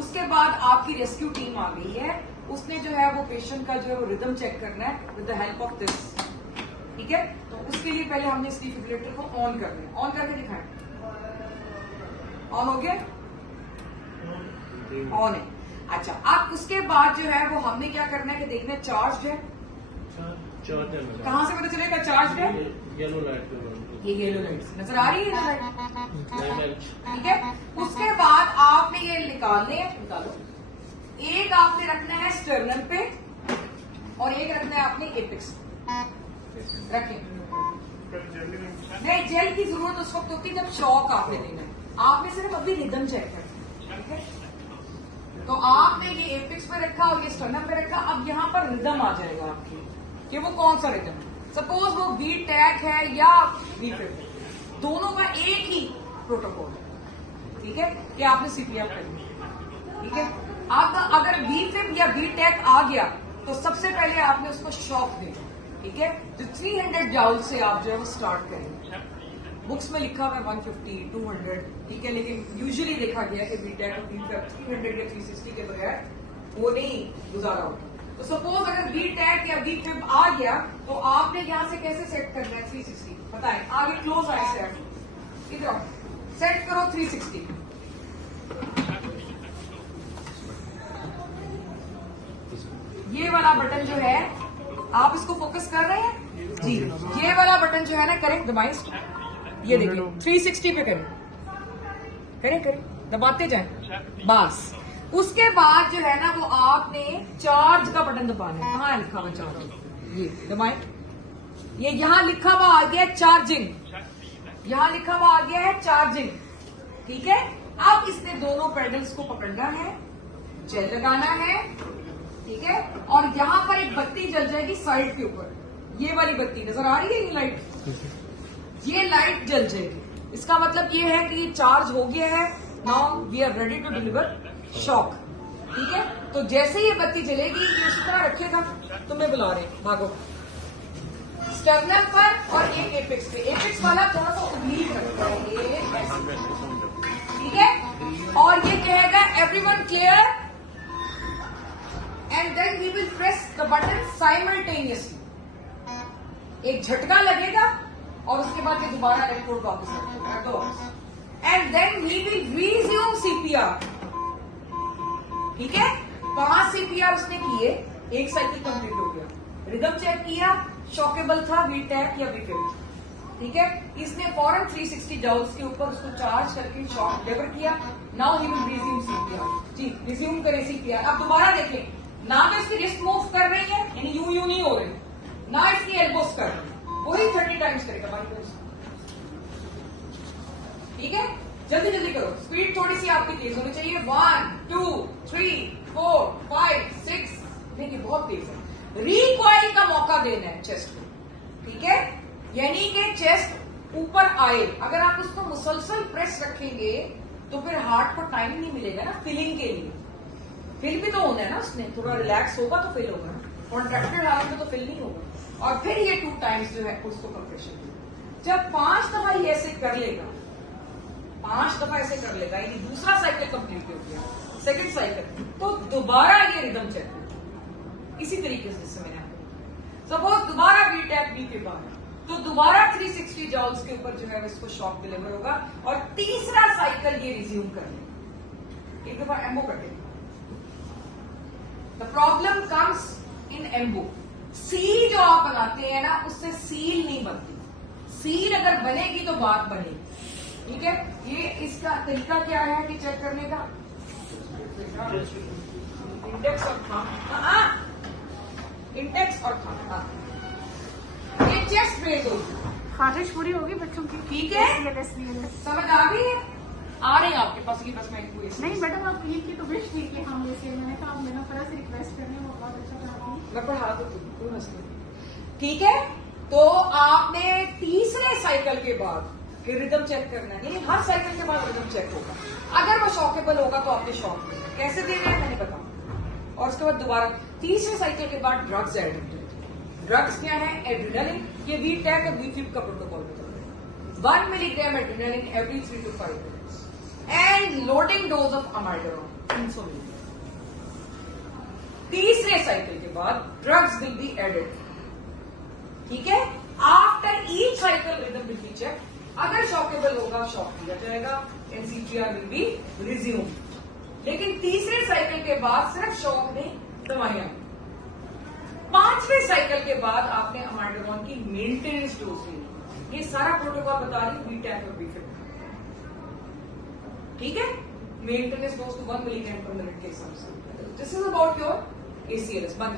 उसके बाद आपकी रेस्क्यू टीम आ गई है, उसने जो है वो पेशेंट का जो है वो रिदम चेक करना है with the help of this. ठीक है, तो उसके लिए पहले हमने इस डिफिब्रिलेटर को ऑन करना है। ऑन करके दिखाएं। ऑन हो गया? ऑन है। अच्छा, अब उसके बाद जो है वो हमने क्या करना है कि देखना है चार्ज है। कहाँ से पता चलेगा चार्ज है? येलो लाइट ये येलो लाइट नजर आ रही है लाइट। ठीक है, उसके बाद आपने ये निकालने हैं, निकालो। एक आपने रखना है स्टर्नम पे और एक रखना है आपने एपिक्स रखें। नहीं, जेल की जरूरत उस वक्त होती है जब शॉक आपने देना है। आपने सिर्फ अभी रिदम चेक करना है। ठीक है, तो आपने ये एपिक्स पे रखा और ये स्टर्नम पे रखा। अब यहाँ पर रिदम आ जाएगा आपकी कि वो कौन सा रिदम है। सपोज वो वी टैक है या वी फिप, दोनों का एक ही प्रोटोकॉल है। ठीक है, कि आपने सीपीआर करनी है। ठीक है, आपका अगर वी फिप या वी टैक आ गया तो सबसे पहले आपने उसको शॉक देना। ठीक है, तो 300 जाउल से आप जो है वो स्टार्ट करेंगे। बुक्स में लिखा हुआ है 150, 200। ठीक है, लेकिन यूजुअली देखा गया कि वी टैक और वी फिप 300 या 360 के बगैर वो नहीं गुजारा होता। तो सपोज अगर वी टैग या वी फिप आ गया तो आपने यहां से कैसे सेट करना है 360? बताएं। आगे क्लोज आई सेट, इधर सेट करो 360। ये वाला बटन जो है, आप इसको फोकस कर रहे हैं जी, ये वाला बटन जो है ना, करें दबाएं, ये देखिए 360 पे करें, करें करें, दबाते जाएं बस। उसके बाद जो है ना वो आपने चार्ज का बटन दबाना है। कहाँ है लिखा हुआ चार्ज? ये दबाएं। ये यहाँ लिखा हुआ आ गया है चार्जिंग, यहाँ लिखा हुआ आ गया है चार्जिंग। ठीक है, अब इसने दोनों पेडल्स को पकड़ना है, जेल लगाना है। ठीक है, और यहाँ पर एक बत्ती जल जाएगी साइड के ऊपर, ये वाली बत्ती नजर आ रही है, ये लाइट, ये लाइट जल जाएगी। इसका मतलब ये है कि चार्ज हो गया है। Now we are ready to deliver shock. ठीक है, तो जैसे ये बत्ती जलेगी ये उसी तरह रखेगा। तुम्हें बुला रहे, भागो। स्टर्नम पर और एक एपिक्स पे, एपिक्स वाला थोड़ा सा ओब्लीक रखता है ये ऐसे। ठीक है, और ये कहेगा everyone clear, and then we will press the button simultaneously. एक झटका लगेगा और उसके बाद ये दोबारा इलेक्ट्रोड वापस रखेगा, and then we will resume CPR. ठीक है, 5 सीपीआर उसने किए, एक साइकिल कंप्लीट हो गया, रिदम चेक किया, शॉकेबल था वी टैक या वी फिप। ठीक है, इसने फौरन 360 जाउल्स के ऊपर उसको चार्ज करके शॉक डिलीवर किया। Now he will resume CPR. जी, रिज्यूम करें सीपीआर। अब दोबारा देखें, ना तो इसकी रिस्ट मूव कर रही है, यानी यूं नहीं हो रही, ना इसकी एल्बोस कर रही है, वही 30 टाइम्स करेगा भाई। ठीक है, जल्दी जल्दी करो, स्पीड थोड़ी सी आपकी तेज होनी चाहिए। 1 2 3 4 5 6, देखिए बहुत तेज है। रिकॉइल का मौका देना है चेस्ट को। ठीक है, यानी कि चेस्ट ऊपर आए। अगर आप उसको मुसलसल प्रेस रखेंगे तो फिर हार्ट को टाइम नहीं मिलेगा ना फिलिंग के लिए। फिल भी तो होना है ना, उसने थोड़ा रिलैक्स होगा तो फिल होगा, कॉन्ट्रैक्टेड हालत में तो फिल नहीं होगा। और फिर ये 2 टाइम्स जो है उसको कंप्रेशन। जब 5 दफा ये ऐसे कर लेगा, 5 दफा ऐसे कर लेगा, यानी दूसरा साइकिल कंप्लीट हो गया, सेकंड साइकिल, तो दोबारा ये रिदम चेक होगा इसी तरीके से। जैसे मैंने सपोज दोबारा वी टैक वी के बाद, तो दोबारा 360 जाउल्स के ऊपर जो है इसको शॉक डिलीवर होगा और तीसरा साइकिल ये रिज्यूम कर लेगा। एक दफा एम्बो कटे। द प्रॉब्लम कम्स इन एम्बो। सील जो आप बनाते हैं ना, उससे सील नहीं बनती। सील अगर बनेगी तो बात बनेगी। ठीक है, ये इसका तरीका क्या है कि चेक करने का? इंडेक्स और थंब, इंडेक्स और थंब। ये चेस्ट रेज होगी, खारिश पूरी होगी बच्चों की। ठीक है, समझ आ गई है? आ रही है आपके पास की? बस मैं नहीं मैडम, आप ईद की तो विश थी कि हम जैसे मैंने कहा आप मेरा फर्ज रिक्वेस्ट करने वो बहुत अच्छा कराती। मैं पढ़ा तो कोई मसला नहीं। ठीक है, तो आपने तीसरे साइकिल के बाद फिर रिदम चेक करना है, यानी हर साइकिल के बाद रिदम चेक होगा। अगर वो शॉकेबल होगा तो आपने शॉक देना। कैसे देना है मैंने बताया। और उसके बाद दोबारा तीसरे साइकिल के बाद ड्रग्स एड होते हैं। ड्रग्स क्या है? एड्रेनालिन। ये वी टैक और वी फिप का प्रोटोकॉल बता रहे हैं। 1 milligram adrenaline every 3 to 5 minutes and loading dose of amiodarone 300 milligram. तीसरे साइकिल के बाद ड्रग्स विल बी एडेड, ठीक है। After each cycle rhythm will be check, अगर शॉकेबल होगा शॉक किया जाएगा, एनसीपीआर विल बी रिज्यूम। लेकिन तीसरे साइकिल के बाद सिर्फ शॉक नहीं, दवाइयां। पांचवें साइकिल के बाद आपने अमाइडोन की मेंटेनेंस डोज ली। ये सारा प्रोटोकॉल बता रही हूं, बी10 और बी15, ठीक है। Maintenance dose to 1 milligram per minute के हिसाब से। This is about your ACLS। बंद